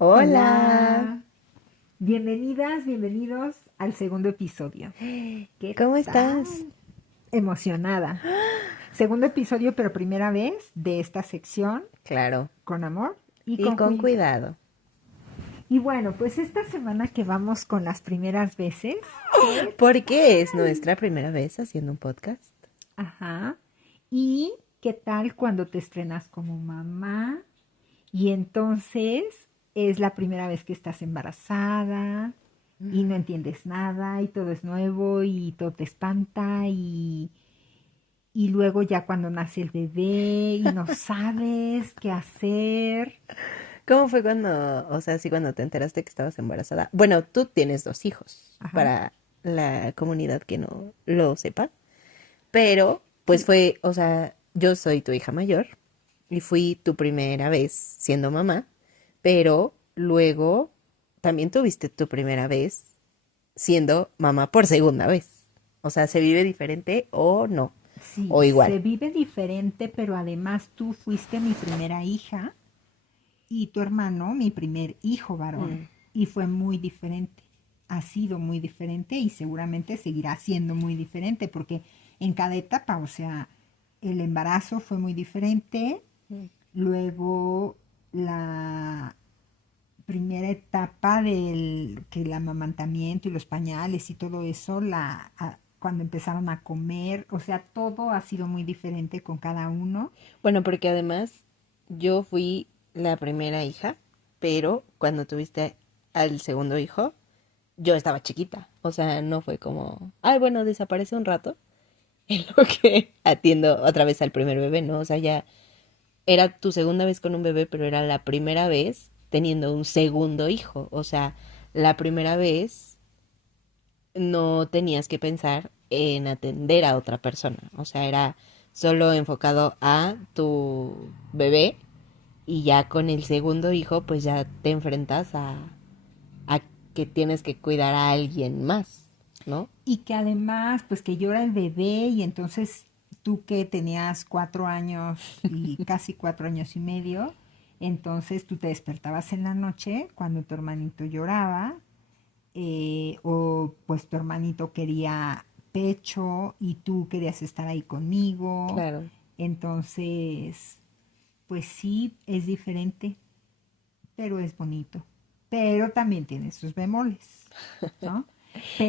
Hola, Hola, bienvenidas, bienvenidos al segundo episodio. ¿Qué ¿cómo estás? tal? Emocionada. Segundo episodio, pero primera vez de esta sección Claro, con amor y y con con juicio. cuidado. Y bueno, pues esta semana que vamos con las primeras veces, ¿qué Porque es tal? nuestra primera vez haciendo un podcast. Ajá. ¿Y qué tal cuando te estrenas como mamá? Y entonces es la primera vez que estás embarazada y no entiendes nada y todo es nuevo y todo te espanta y luego ya cuando nace el bebé y no sabes qué hacer. ¿Cómo fue sí, cuando te enteraste que estabas embarazada? Bueno, tú tienes dos hijos, Ajá, para la comunidad que no lo sepa, pero pues sí, yo soy tu hija mayor y fui tu primera vez siendo mamá, pero luego también tuviste tu primera vez siendo mamá por segunda vez. O sea, ¿se vive diferente o no? sí, O igual. se vive diferente, pero además tú fuiste mi primera hija y tu hermano mi primer hijo varón Mm. y fue muy diferente. Ha sido muy diferente y seguramente seguirá siendo muy diferente porque en cada etapa, o sea, el embarazo fue muy diferente, luego la primera etapa del que el amamantamiento y los pañales y todo eso, cuando empezaron a comer, o sea, todo ha sido muy diferente con cada uno. Bueno, porque además yo fui la primera hija, pero cuando tuviste al segundo hijo, yo estaba chiquita. O sea, no fue como, ay, bueno, desaparece un rato en lo que atiendo otra vez al primer bebé, ¿no? O sea, ya era tu segunda vez con un bebé, pero era la primera vez teniendo un segundo hijo. O sea, la primera vez no tenías que pensar en atender a otra persona. O sea, era solo enfocado a tu bebé y ya con el segundo hijo, pues ya te enfrentas a que tienes que cuidar a alguien más, ¿no? Y que además, pues que yo era el bebé y entonces tú que tenías 4 años y casi 4 años y medio, entonces tú te despertabas en la noche cuando tu hermanito lloraba o pues tu hermanito quería pecho y tú querías estar ahí conmigo. Claro. Entonces, pues sí, es diferente, pero es bonito. Pero también tiene sus bemoles, ¿no?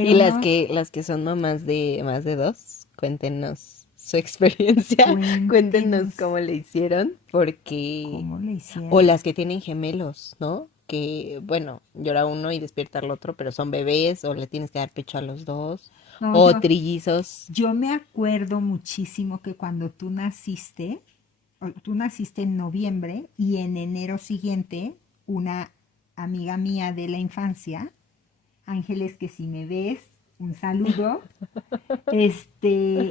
Y Pero no, las que son mamás de más de dos, cuéntenos su experiencia, cuéntenos cuéntenos cómo le hicieron, porque cómo le o hicieron. las que tienen gemelos, ¿no? Que, bueno, llora uno y despierta al otro, pero son bebés, o le tienes que dar pecho a los dos, No, o trillizos. yo me acuerdo muchísimo que cuando tú naciste en noviembre y en enero siguiente, una amiga mía de la infancia, Ángeles, que si me ves, un saludo,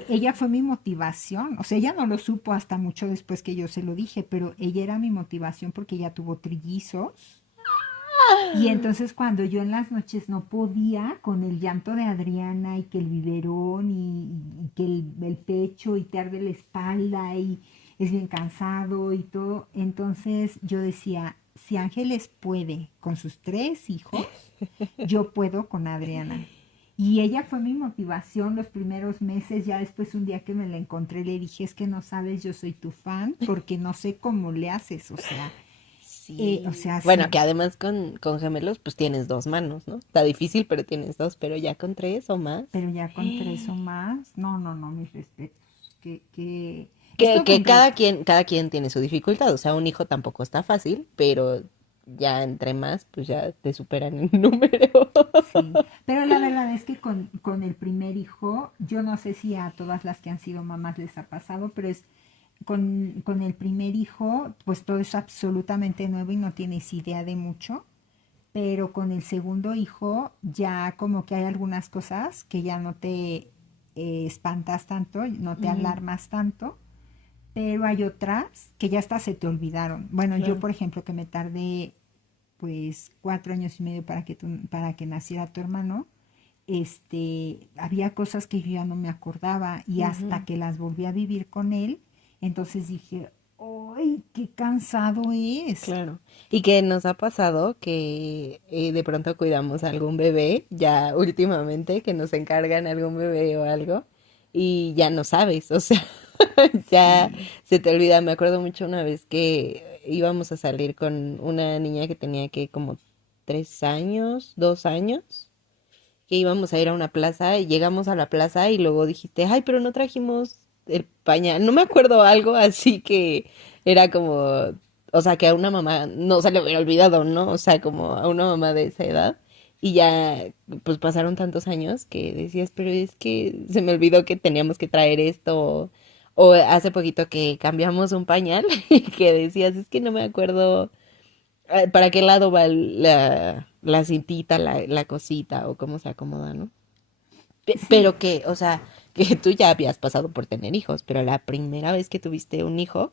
ella fue mi motivación, o sea, ella no lo supo hasta mucho después que yo se lo dije, pero ella era mi motivación porque ella tuvo trillizos. Y entonces cuando yo en las noches no podía con el llanto de Adriana y que el biberón y que el pecho y te arde la espalda y es bien cansado y todo, entonces yo decía, si Ángeles puede con sus 3 hijos, yo puedo con Adriana. Y ella fue mi motivación los primeros meses, ya después un día que me la encontré le dije, es que no sabes, yo soy tu fan porque no sé cómo le haces, o Sí. sea, Bueno, que sí, además con gemelos, pues tienes dos manos, ¿no? Está difícil, pero tienes dos, pero ya con tres o más. pero ya con 3 o más, no, no, no, mis respetos. Es Que, todo un que reto. cada quien tiene su dificultad. O sea, un hijo tampoco está fácil, pero ya entre más, pues ya te superan en número. Sí, pero la verdad es que con el primer hijo, yo no sé si a todas las que han sido mamás les ha pasado, pero con el primer hijo, pues todo es absolutamente nuevo y no tienes idea de mucho, pero con el segundo hijo ya como que hay algunas cosas que ya no te espantas tanto, no te Ujú, alarmas tanto, pero hay otras que ya hasta se te olvidaron. Bueno, yo claro. por ejemplo que me tardé pues 4 años y medio para que naciera tu hermano, había cosas que yo ya no me acordaba y hasta Ujú. que las volví a vivir con él, entonces dije, ¡Ay, qué cansado es! Claro. Y que nos ha pasado que de pronto cuidamos a algún bebé, ya últimamente, que nos encargan algún bebé o algo, y ya no sabes, o sea, ya Sí. se te olvida. Me acuerdo mucho una vez que íbamos a salir con una niña que tenía que como 3 años, 2 años, que íbamos a ir a una plaza y llegamos a la plaza y luego dijiste, ay, pero no trajimos el pañal. No me acuerdo algo así que era como, o sea, que a una mamá no se le hubiera olvidado, ¿no? O sea, como a una mamá de esa edad. Y ya, pues pasaron tantos años que decías, pero es que se me olvidó que teníamos que traer esto. O hace poquito que cambiamos un pañal y que decías, es que no me acuerdo para qué lado va la cintita, la cosita o cómo se acomoda, ¿no? Sí, Pero que, o sea, que tú ya habías pasado por tener hijos, pero la primera vez que tuviste un hijo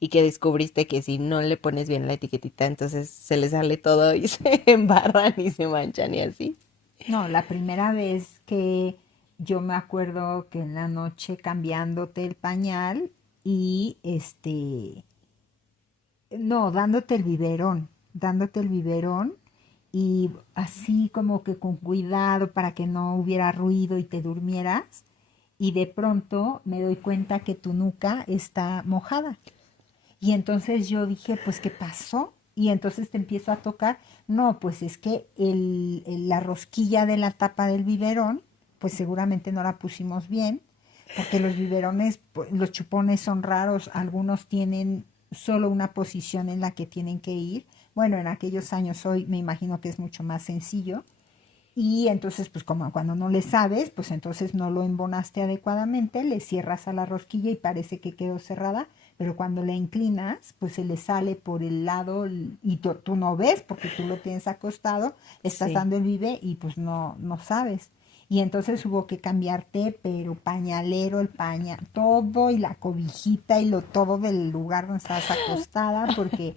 y que descubriste que si no le pones bien la etiquetita, entonces se le sale todo y se embarran y se manchan y así. no, la primera vez que yo me acuerdo que en la noche cambiándote el pañal y no, dándote el biberón y así como que con cuidado para que no hubiera ruido y te durmieras y de pronto me doy cuenta que tu nuca está mojada. Y entonces yo dije, pues, ¿qué pasó? Y entonces te empiezo a tocar. No, pues es que la rosquilla de la tapa del biberón, pues seguramente no la pusimos bien, porque los biberones, pues, los chupones son raros, algunos tienen solo una posición en la que tienen que ir. Bueno, en aquellos años hoy me imagino que es mucho más sencillo. Y entonces, pues como cuando no le sabes, pues entonces no lo embonaste adecuadamente, le cierras a la rosquilla y parece que quedó cerrada, pero cuando la inclinas, pues se le sale por el lado y tú no ves porque tú lo tienes acostado, estás Sí. dando el vive y pues no sabes. Y entonces hubo que cambiarte, pero pañalero, el pañal, todo y la cobijita y lo todo del lugar donde estabas acostada, porque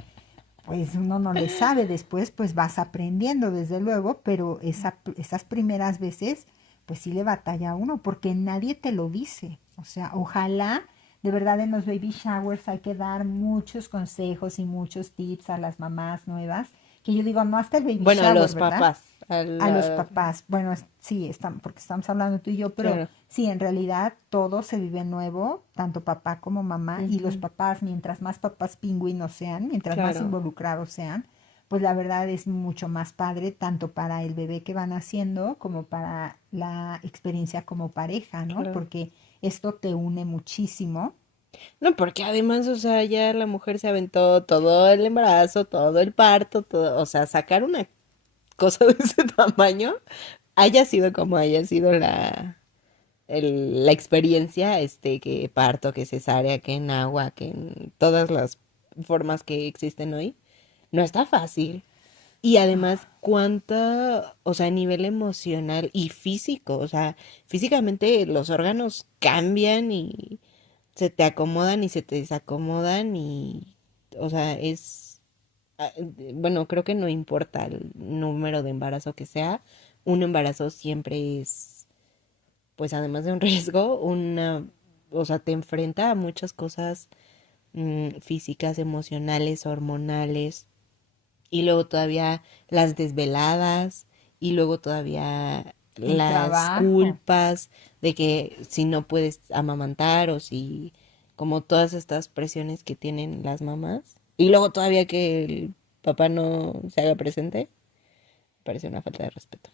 pues uno no le sabe, después pues vas aprendiendo desde luego, pero esas primeras veces pues sí le batalla a uno porque nadie te lo dice. O sea, ojalá de verdad en los baby showers hay que dar muchos consejos y muchos tips a las mamás nuevas, que yo digo, no hasta el baby Bueno, shower, los ¿verdad? papás. A A los la... papás. Bueno, sí, porque estamos hablando tú y yo, pero Claro. sí, en realidad todo se vive nuevo, tanto papá como mamá, y los Ujú. papás, mientras más papás pingüinos sean, mientras más Claro, involucrados sean, pues la verdad es mucho más padre, tanto para el bebé que van haciendo como para la experiencia como pareja, ¿no? claro. Porque esto te une muchísimo. No, porque además, o sea, ya la mujer se aventó todo el embarazo, todo el parto, todo, o sea, sacar una cosa de ese tamaño, haya sido como haya sido la experiencia, que parto, que cesárea, que en agua, que en todas las formas que existen hoy, no está fácil. Y además, cuánta, o sea, a nivel emocional y físico, o sea, físicamente los órganos cambian y se te acomodan y se te desacomodan y, o sea, bueno, creo que no importa el número de embarazo que sea, un embarazo siempre es, pues además de un riesgo, o sea, te enfrenta a muchas cosas físicas, emocionales, hormonales, y luego todavía las desveladas, y luego todavía El las trabajo. culpas de que si no puedes amamantar o si como todas estas presiones que tienen las mamás, y luego todavía que el papá no se haga presente, me parece una falta de respeto.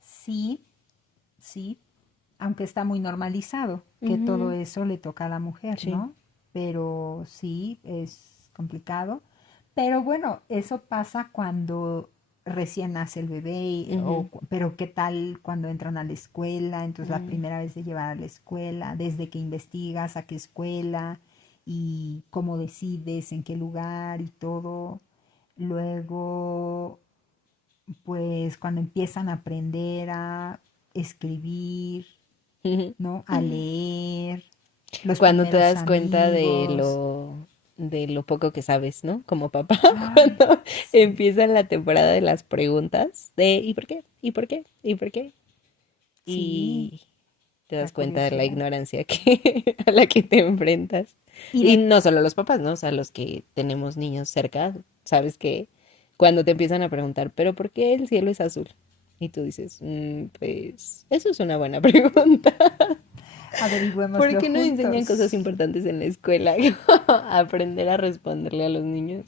Sí, sí, aunque está muy normalizado que todo Ujú. eso le toca a la mujer, Sí. ¿no? Pero sí, es complicado. Pero bueno, eso pasa cuando recién nace el bebé, Ujú. pero ¿qué tal cuando entran a la escuela? Entonces la Mm. primera vez de llevar a la escuela, desde que investigas a qué escuela y cómo decides en qué lugar y todo. Luego pues cuando empiezan a aprender a escribir, ¿no? A leer, los Cuando te primeros das cuenta amigos. de lo poco que sabes, ¿no? Como papá, Ay, cuando sí, empieza la temporada de las preguntas de ¿y por qué? ¿Y por qué? ¿Y por qué? sí, Y te la das cuenta de la curiosidad. ignorancia que a la que te enfrentas. Y Y de, no solo los papás, ¿no? O sea, los que tenemos niños cerca, sabes que cuando te empiezan a preguntar, ¿pero por qué el cielo es azul? Y tú dices, pues, eso es una buena pregunta. ¿Por averigüémoslo qué no enseñan cosas juntos. importantes en la escuela? Aprender a responderle a los niños.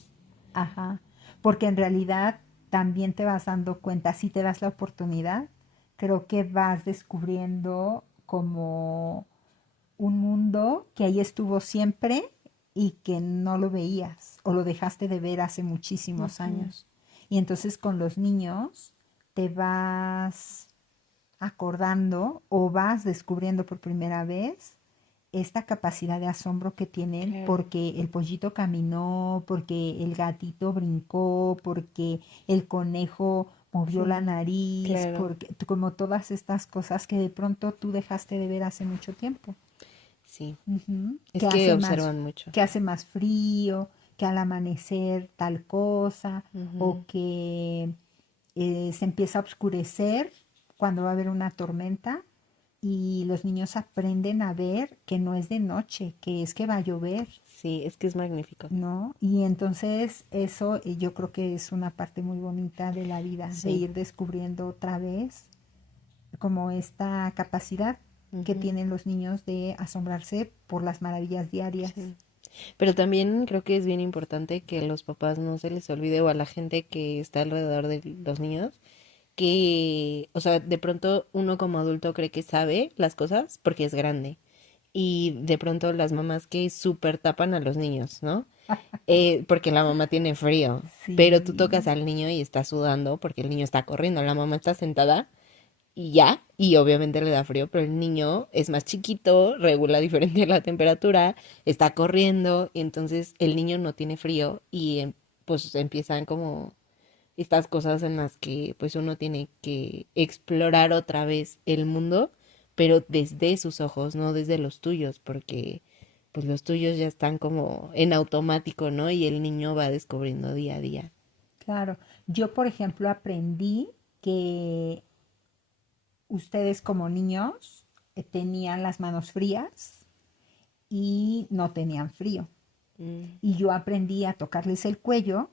Ajá. Porque en realidad también te vas dando cuenta, si te das la oportunidad, creo que vas descubriendo como un mundo que ahí estuvo siempre y que no lo veías o lo dejaste de ver hace muchísimos Ujú. años. Y entonces con los niños te vas acordando o vas descubriendo por primera vez esta capacidad de asombro que tienen Claro, porque el pollito caminó, porque el gatito brincó, porque el conejo movió la sí, nariz, claro. porque como todas estas cosas que de pronto tú dejaste de ver hace mucho tiempo. Sí, Ujú. es que observan mucho. Que hace más frío, que al amanecer tal cosa, o Ujú. que se empieza a oscurecer cuando va a haber una tormenta y los niños aprenden a ver que no es de noche, que es que va a llover, Sí, es que es magnífico. ¿no? Y entonces eso yo creo que es una parte muy bonita de la vida, de Sí. ir descubriendo otra vez como esta capacidad que Ujú. tienen los niños de asombrarse por las maravillas diarias. Sí. Pero también creo que es bien importante que a los papás no se les olvide o a la gente que está alrededor de los niños que, o sea, de pronto uno como adulto cree que sabe las cosas porque es grande. Y de pronto las mamás que súper tapan a los niños, ¿no? Porque la mamá tiene frío, pero tú tocas Sí, al niño y está sudando porque el niño está corriendo, la mamá está sentada y ya, y obviamente le da frío, pero el niño es más chiquito, regula diferente la temperatura, está corriendo, y entonces el niño no tiene frío y pues empiezan como estas cosas en las que pues uno tiene que explorar otra vez el mundo, pero desde sus ojos, no desde los tuyos, porque pues los tuyos ya están como en automático, ¿no? Y el niño va descubriendo día a día. claro. Yo, por ejemplo, aprendí que ustedes como niños tenían las manos frías y no tenían frío. Mm. Y yo aprendí a tocarles el cuello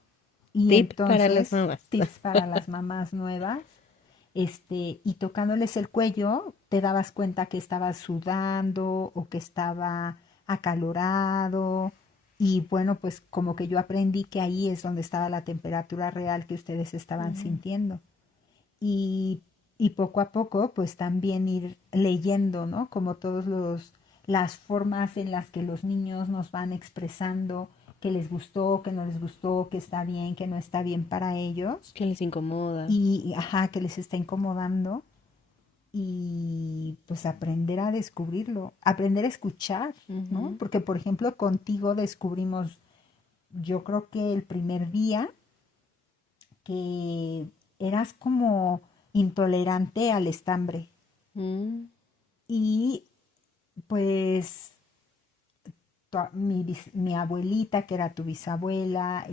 y Tip para las entonces mamás. tips para las mamás nuevas, y tocándoles el cuello te dabas cuenta que estaba sudando o que estaba acalorado y bueno, pues como que yo aprendí que ahí es donde estaba la temperatura real que ustedes estaban Ujú. sintiendo. Y, y poco a poco, pues también ir leyendo, ¿no? Como todos las formas en las que los niños nos van expresando que les gustó, que no les gustó, que está bien, que no está bien para ellos Que les incomoda. y ajá, que les está incomodando y pues aprender a descubrirlo, aprender a escuchar, ¿no? Ujú. Porque por ejemplo contigo descubrimos, yo creo que el primer día que eras como intolerante al estambre Mm. y pues mi abuelita, que era tu bisabuela,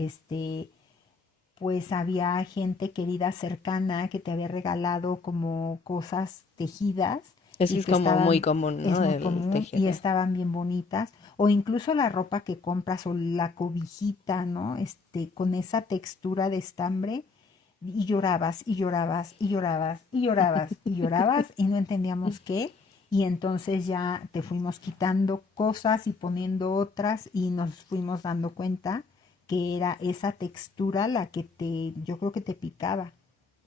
pues había gente querida cercana que te había regalado como cosas tejidas Eso y es que como muy estaban, común, ¿no? es muy Del común y tejer. estaban bien bonitas, o incluso la ropa que compras o la cobijita, ¿no? Con esa textura de estambre y llorabas y llorabas y llorabas y llorabas y llorabas y no entendíamos qué. Y entonces ya te fuimos quitando cosas y poniendo otras y nos fuimos dando cuenta que era esa textura la que yo creo que te picaba,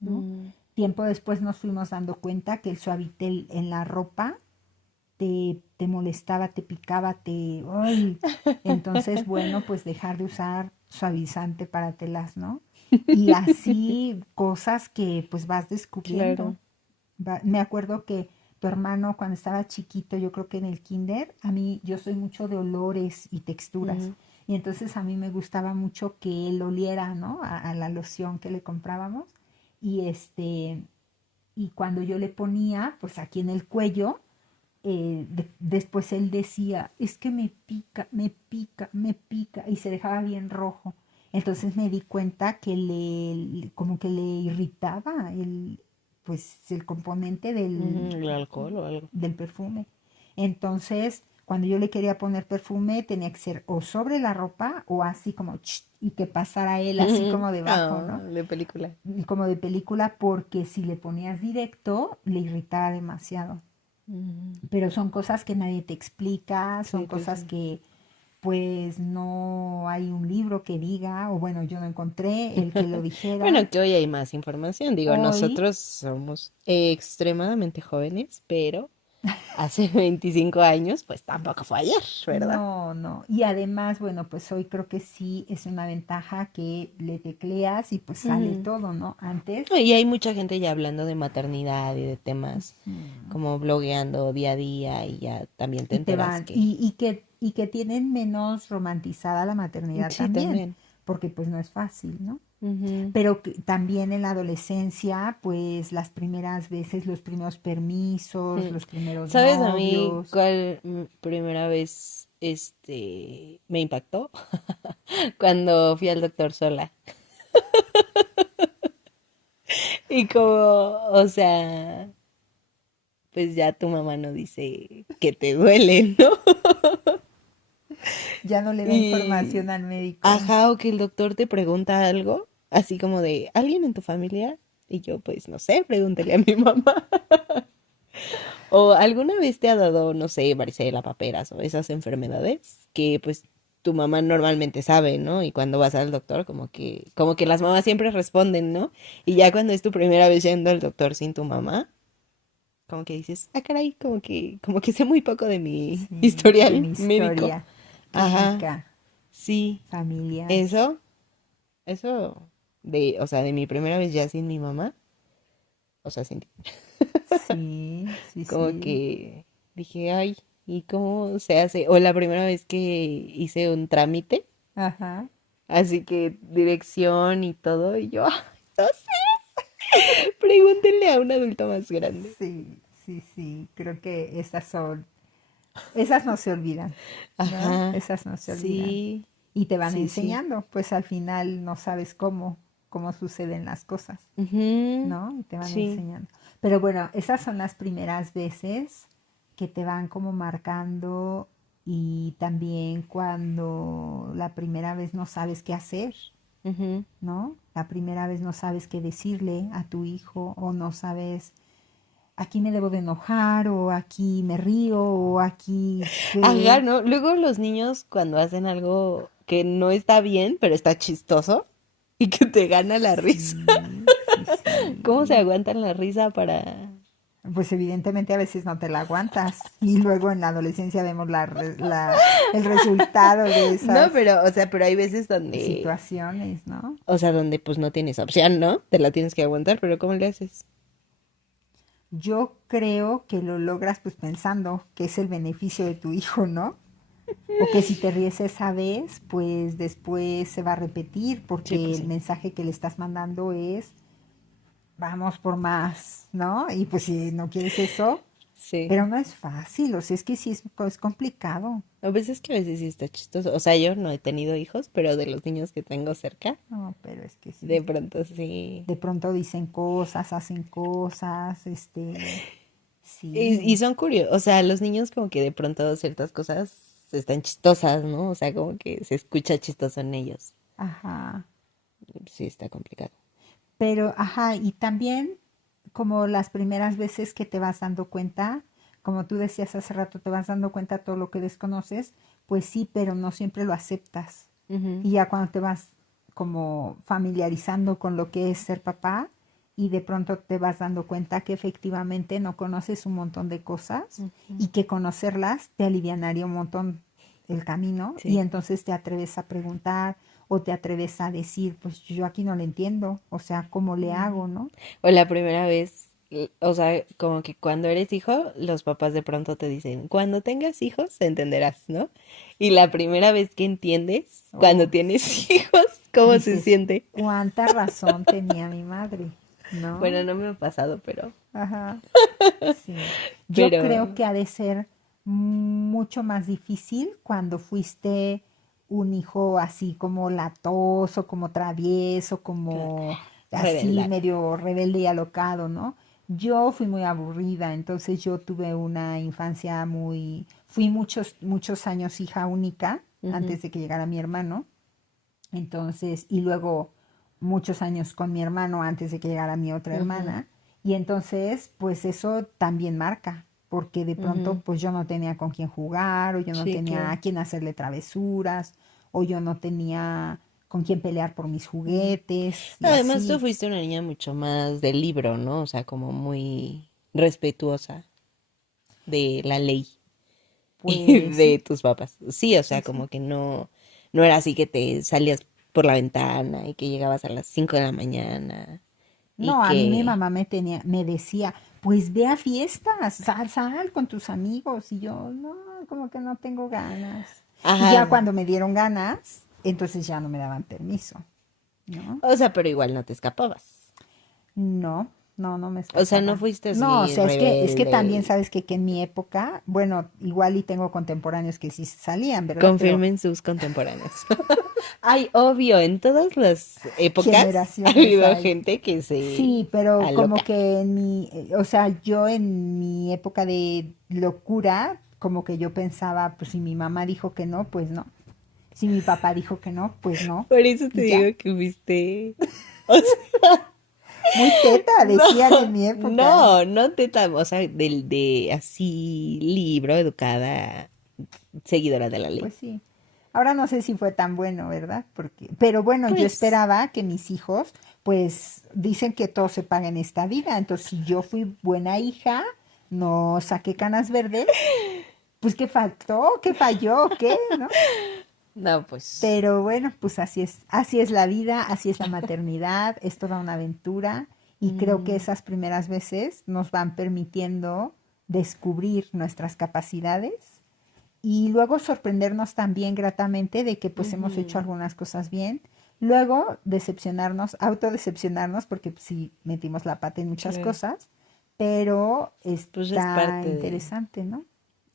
¿no? Mm. Tiempo después nos fuimos dando cuenta que el suavitel en la ropa te molestaba, te picaba, ¡ay! Entonces, bueno, pues dejar de usar suavizante para telas, ¿no? Y así cosas que pues vas descubriendo. Claro. Me acuerdo que tu hermano cuando estaba chiquito, yo creo que en el kinder, a mí yo soy mucho de olores y texturas. Ujú. Y entonces a mí me gustaba mucho que él oliera, ¿no? A la loción que le comprábamos. Y y cuando yo le ponía, pues aquí en el cuello, después él decía, es que me pica, me pica, me pica, y se dejaba bien rojo. Entonces me di cuenta que como que le irritaba pues el componente Ujú. El alcohol o algo. del perfume. Entonces, cuando yo le quería poner perfume tenía que ser o sobre la ropa o así como y que pasara él así como debajo, Ah, ¿no? de película. Como de película porque si le ponías directo le irritaba demasiado. Mm, Pero son cosas que nadie te explica, son sí, sí, cosas sí. que pues no hay un libro que diga, o bueno, yo no encontré el que lo dijera. Bueno, que hoy hay más información. Digo, Hoy, nosotros somos extremadamente jóvenes, pero hace 25 años, pues tampoco fue ayer, ¿verdad? no, no. Y además, bueno, pues hoy creo que sí es una ventaja que le tecleas y pues sale Ujú. todo, ¿no? Antes, No, y hay mucha gente ya hablando de maternidad y de temas mm, como blogueando día a día y ya también te y te enteras van, que y que tienen menos romantizada la maternidad sí, también, también. porque pues no es fácil, ¿no? Ujú. Pero que también en la adolescencia, pues las primeras veces, los primeros permisos, Mm. los primeros ¿Sabes a mí novios. cuál primera vez me impactó? Cuando fui al doctor sola. Y como, o sea, pues ya tu mamá no dice que te duele, ¿no? Ya no le da Y, información al médico. ajá, o que el doctor te pregunta algo, así como de, ¿alguien en tu familia? Y yo, pues, no sé, pregúntele a mi mamá. ¿O alguna vez te ha dado, no sé, varicela, paperas o esas enfermedades que, pues, tu mamá normalmente sabe, ¿no? Y cuando vas al doctor, como que las mamás siempre responden, ¿no? Y ya cuando es tu primera vez yendo al doctor sin tu mamá, como que dices, ah, caray, como que sé muy poco de mi Sí, de historial mi médico. historia Ajá, clínica, sí, familiar. eso, eso o sea, de mi primera vez ya sin mi mamá, o sea, sin ti, Sí, sí, como sí. que dije, ay, ¿y cómo se hace? O la primera vez que hice un trámite, Ajá. así que dirección y todo, y yo, "Ah, no sé, pregúntenle a un adulto más grande". Sí, sí, sí. Creo que esas no se olvidan, ¿no? Ajá, Esas no se olvidan. sí, Y te van sí, sí. enseñando, pues al final no sabes cómo suceden las cosas, Ujú, ¿no? Y te van sí. enseñando. Pero bueno, esas son las primeras veces que te van como marcando y también cuando la primera vez no sabes qué hacer, Ujú. ¿no? La primera vez no sabes qué decirle a tu hijo o no sabes aquí me debo de enojar o aquí me río o aquí Ajá, qué. ¿no? Luego los niños cuando hacen algo que no está bien, pero está chistoso y que te gana la risa. Sí, sí, ¿Cómo se sí. aguantan la risa para...? Pues evidentemente a veces no te la aguantas y luego en la adolescencia vemos el resultado de No, esas pero, o sea, pero hay veces donde, situaciones, ¿no? o sea, donde pues no tienes opción, ¿no? Te la tienes que aguantar, pero ¿cómo le haces? Yo creo que lo logras pues pensando que es el beneficio de tu hijo, ¿no? O que si te ríes esa vez, pues después se va a repetir Sí, porque pues el sí. mensaje que le estás mandando es vamos por más, ¿no? Y pues si no quieres eso, pero Sí. no es fácil, o sea, es que sí es complicado. A veces sí está chistoso. O sea, yo no he tenido hijos, pero de los niños que tengo cerca, No, pero es que de sí. pronto sí. De pronto dicen cosas, hacen cosas, sí, Y son curiosos, o sea, los niños como que de pronto ciertas cosas están chistosas, ¿no? O sea, como que se escucha chistoso en ellos. ajá. Sí, está complicado. Pero, ajá, y también como las primeras veces que te vas dando cuenta, como tú decías hace rato, te vas dando cuenta de todo lo que desconoces, pues sí, pero no siempre lo aceptas. Ujú, Y ya cuando te vas como familiarizando con lo que es ser papá y de pronto te vas dando cuenta que efectivamente no conoces un montón de cosas y ujú. que conocerlas te alivianaría un montón el camino y Sí. entonces te atreves a preguntar o te atreves a decir, pues yo aquí no le entiendo, o sea, ¿cómo le hago, no? O la primera vez, o sea, como que cuando eres hijo, los papás de pronto te dicen, cuando tengas hijos, entenderás, ¿no? Y la primera vez que entiendes, cuando Oh, tienes sí. hijos, ¿cómo se Dices, siente? cuánta razón tenía mi madre, Bueno, ¿no? no me ha pasado, Ajá. Sí, yo creo pero, que ha de ser mucho más difícil cuando fuiste un hijo así como latoso, como travieso, claro, como así rebelde. medio rebelde y alocado, ¿no? Yo fui muy aburrida, entonces yo tuve una infancia muy fui muchos años hija única Ujú, antes de que llegara mi hermano. Entonces, y luego muchos años con mi hermano antes de que llegara mi otra ujú, hermana. Y entonces, pues eso también marca, porque de pronto, ujú. pues yo no tenía con quién jugar, o yo no Sí, tenía claro. a quién hacerle travesuras, o yo no tenía con quién pelear por mis Ujú. juguetes, y Además, tú así. fuiste una niña mucho más del libro, ¿no? O sea, como muy respetuosa de la ley y Pues de sí, tus papás. Sí, o sí, sea, sí. como que no, no era así que te salías por la ventana y que llegabas a las 5 de la mañana y No, a mí mi que... mamá me decía, pues ve a fiestas, sal con tus amigos. Y yo, no, como que no tengo ganas. Y Ajá, ya cuando me dieron ganas, entonces ya no me daban permiso, ¿no? o sea, pero igual no te escapabas. No, no me O sea, no escapaba. fuiste No, o así sea, es que también rebelde. sabes que en mi época, bueno, igual y tengo contemporáneos que sí salían, ¿verdad? Pero Confirmen sus contemporáneos. Ay, obvio, en todas las épocas ha generaciones habido hay. gente que se Sí, pero como aloca. que o sea, yo en mi época de locura, como que yo pensaba, pues si mi mamá dijo que no, pues no. Si mi papá dijo que no, pues no. Por eso te Y ya. digo que fuiste. O sea, Muy teta, no, decían en mi época. no te o sea, del de así libro, educada, seguidora de la ley. Pues sí. Ahora no sé si fue tan bueno, ¿verdad? Porque, pero bueno, yo Pues, esperaba que mis hijos, pues dicen que todo se paga en esta vida. Entonces, si yo fui buena hija, no saqué canas verdes, pues ¿qué faltó? ¿Qué falló? ¿Qué? ¿No? no, pues. Pero bueno, pues así es la vida, así es la maternidad, es toda una aventura y creo que mm, esas primeras veces nos van permitiendo descubrir nuestras capacidades y luego sorprendernos también gratamente de que pues hemos hecho ujú. algunas cosas bien. Luego decepcionarnos, autodecepcionarnos porque pues, sí metimos la pata en muchas Claro. cosas, pero Pues es está parte de. interesante, ¿no?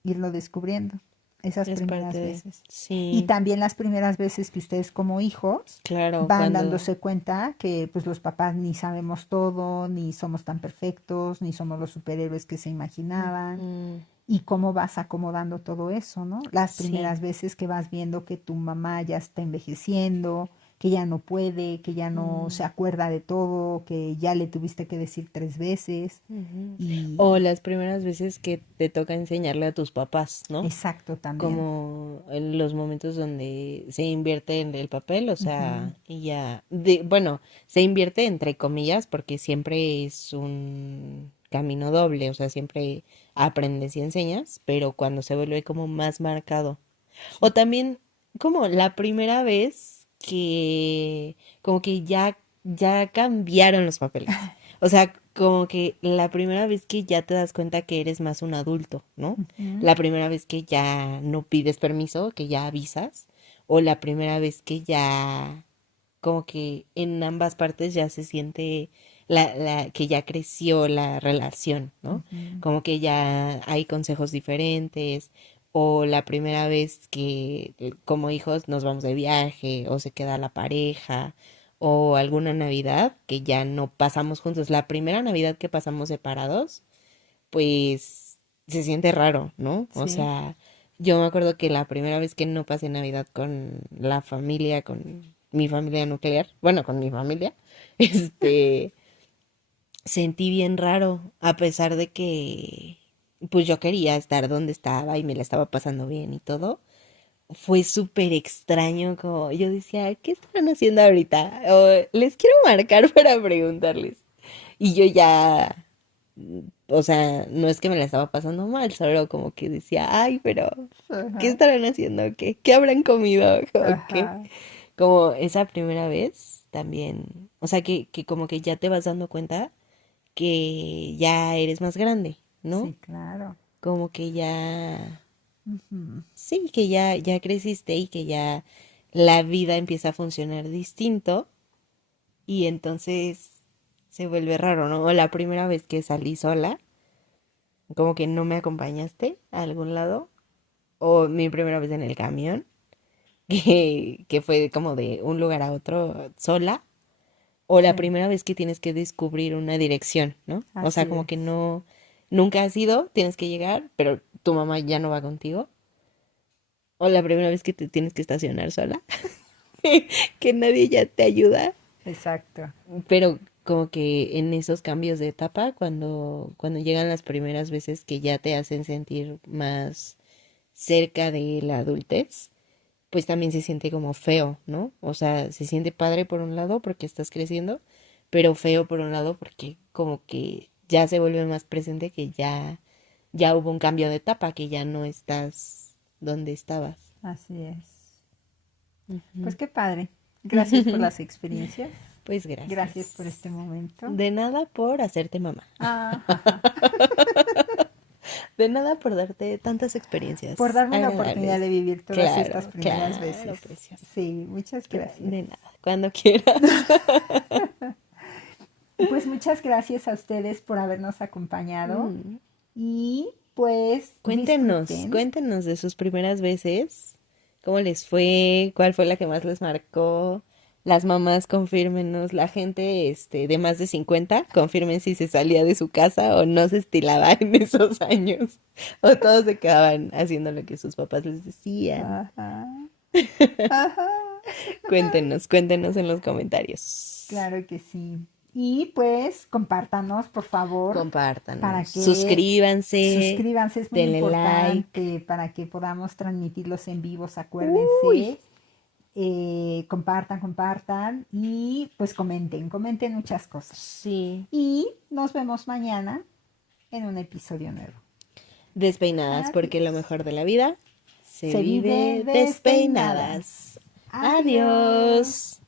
Irlo descubriendo esas Es parte primeras de. veces. Y Sí, también las primeras veces que ustedes como hijos claro, van cuando. dándose cuenta que pues los papás ni sabemos todo, ni somos tan perfectos, ni somos los superhéroes que se imaginaban Ujú, y cómo vas acomodando todo eso, ¿no? Las sí. primeras veces que vas viendo que tu mamá ya está envejeciendo, que ya no puede, que ya no se Mm, acuerda de todo, que ya le tuviste que decir 3 veces ujú. O y las primeras veces que te toca enseñarle a tus papás, ¿no? exacto también. Como en los momentos donde se invierte en el papel, o Ujú, sea, y ya, bueno, se invierte entre comillas porque siempre es un camino doble, o sea, siempre aprendes y enseñas, pero cuando se vuelve como más marcado. O sí. también como la primera vez que como que ya cambiaron los papeles. O sea, como que la primera vez que ya te das cuenta que eres más un adulto, ¿no? Ujú, La primera vez que ya no pides permiso, que ya avisas, o la primera vez que ya como que en ambas partes ya se siente que ya creció la relación, ¿no? ujú. Como que ya hay consejos diferentes, o la primera vez que como hijos nos vamos de viaje, o se queda la pareja, o alguna Navidad que ya no pasamos juntos. La primera Navidad que pasamos separados, pues se siente raro, ¿no? O Sí. sea, yo me acuerdo que la primera vez que no pasé Navidad con la familia, con mi familia nuclear, bueno, con mi familia, este, sentí bien raro, a pesar de que, pues yo quería estar donde estaba y me la estaba pasando bien y todo. Fue súper extraño, como yo decía, ¿qué están haciendo ahorita? O, les quiero marcar para preguntarles. Y yo ya, o sea, no es que me la estaba pasando mal, solo como que decía, ay, pero, ¿qué Ajá, estarán haciendo? ¿Qué habrán comido? Como que, ajá. como esa primera vez también, o sea, que como que ya te vas dando cuenta que ya eres más grande, ¿no? Sí, claro. Como que ya, Ujú, sí, que ya creciste y que ya la vida empieza a funcionar distinto y entonces se vuelve raro, ¿no? O la primera vez que salí sola, como que no me acompañaste a algún lado, o mi primera vez en el camión, que fue como de un lugar a otro sola, o la sí, primera vez que tienes que descubrir una dirección, ¿no? O sea, así como es. que no, nunca has ido, tienes que llegar, pero tu mamá ya no va contigo. O la primera vez que te tienes que estacionar sola, que nadie ya te ayuda. Exacto. Pero como que en esos cambios de etapa, cuando llegan las primeras veces que ya te hacen sentir más cerca de la adultez, pues también se siente como feo, ¿no? O sea, se siente padre por un lado porque estás creciendo, pero feo por un lado porque como que ya se vuelve más presente que ya hubo un cambio de etapa, que ya no estás donde estabas. Así es. Ujú. Pues qué padre. Gracias por las experiencias. Pues Gracias por gracias. este momento. De nada por hacerte mamá. Ah, ajá. De nada por darte tantas Por experiencias darme la oportunidad agradables. de vivir todas estas Claro, primeras claro, veces. preciosa. Sí, muchas gracias. De nada, cuando quieras. Pues muchas gracias a ustedes por habernos acompañado Mm. y pues Cuéntenos, disfruten. cuéntenos de sus primeras veces. ¿Cómo les fue? ¿Cuál fue la que más les marcó? Las mamás, confírmenos. La gente, de más de 50 confirmen si se salía de su casa o no se estilaba en esos años. O todos se quedaban haciendo lo que sus papás les decían. Ajá, ajá. Cuéntenos, cuéntenos en los comentarios. Claro que sí. Y pues compártanos, por favor, Compártanos, para que suscríbanse, suscríbanse, es muy denle like. importante para que podamos transmitirlos en vivos, Uy, acuérdense. Compartan, compartan y pues comenten muchas cosas. sí. Y nos vemos mañana en un episodio nuevo. Despeinadas, porque lo Adiós. mejor de la vida se Se vive vive despeinadas. despeinadas. Adiós. Adiós.